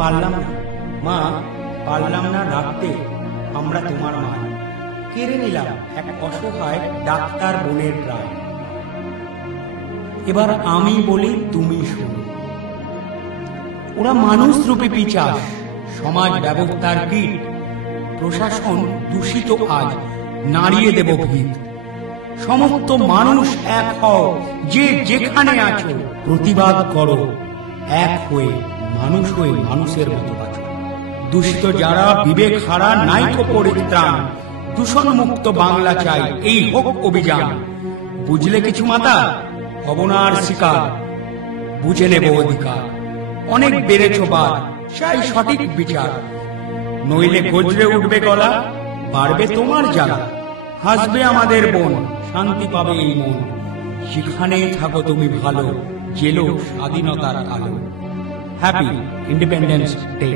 পারলাম না, মা পারলাম না রাখতে আমরা তোমার মা, কেড়ে নিলাম এক অসহায় ডাক্তার বোনের প্রাণ। এবার আমি বলি তুমি শোনো। ওরা মানুষ রূপে পিচাস, সমাজ ব্যবস্থার কীট, প্রশাসন দূষিত, আজ নাড়িয়ে দেব ভিত। সমস্ত মানুষ এক হও, যে যেখানে আছো প্রতিবাদ করো, এক হয়ে মানুষের মতো বাঁচো। দূষিত যারা বিবেক হারা, নাইকো পরিত্রাণ, দূষণ মুক্ত বাংলা চাই, এই হোক অভিযান। বুঝলে কিছু মাতা, হব না আর শিকার, বুঝে নেব অধিকার। অনেক বেড়েছ বার, চাই সঠিক বিচার, নইলে গজরে উঠবে গলা, বাড়বে তোমার জ্বালা। হাসবে আমাদের বোন, শান্তি পাবে এই মন, যেখানেই থাকো তুমি ভালো, জেলো স্বাধীনতার আলো। Happy independence day.